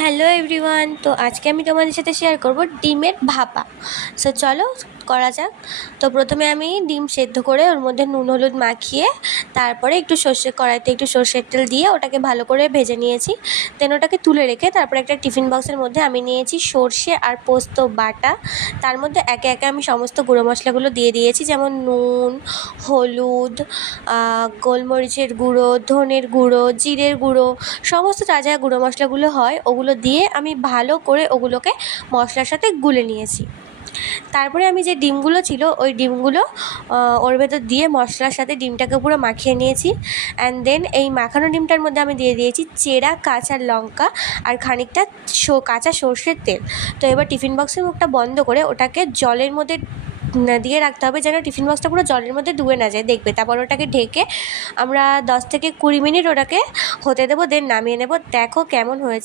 Hello everyone, তো আজকে আমি তোমাদের সাথে শেয়ার করব ডিমের ভাপা। সো চলো করা যাক। তো প্রথমে আমি ডিম সেদ্ধ করে ওর মধ্যে নুন হলুদ মাখিয়ে তারপরে কড়াইতে একটু সর্ষের তেল দিয়ে ওটাকে ভালো করে ভেজে নিয়েছি। দেন ওটাকে তুলে রেখে তারপরে একটা টিফিন বক্সের মধ্যে আমি নিয়েছি সর্ষে আর পোস্ত বাটা। তার মধ্যে একে একে আমি সমস্ত গুঁড়ো মশলাগুলো দিয়ে দিয়েছি, যেমন নুন, হলুদ, গোলমরিচের গুঁড়ো, ধনের গুঁড়ো, জিরের গুঁড়ো, সমস্ত যা যা গুঁড়ো মশলাগুলো হয় ওগুলো দিয়ে আমি ভালো করে ওগুলোকে মশলার সাথে গুলে নিয়েছি। তারপরে আমি যে ডিমগুলো ছিল ওই ডিমগুলো ওর ভেতর দিয়ে মশলার সাথে ডিমটাকে পুরো মাখিয়ে নিয়েছি। অ্যান্ড দেন এই মাখানো ডিমটার মধ্যে আমি দিয়ে দিয়েছি চেরা কাঁচা লঙ্কা আর খানিকটা কাঁচা সর্ষের তেল। তো এবার টিফিন বক্সের মুখটা বন্ধ করে ওটাকে জলের মধ্যে দিয়ে রাখতে হবে, যেন টিফিন বক্সটা পুরো জলের মধ্যে ডুবে না যায়, দেখবে। তারপর ওটাকে ঢেকে আমরা 10 থেকে 20 মিনিট ওটাকে হতে দেবো, দেন নামিয়ে নেব। দেখো কেমন হয়েছে।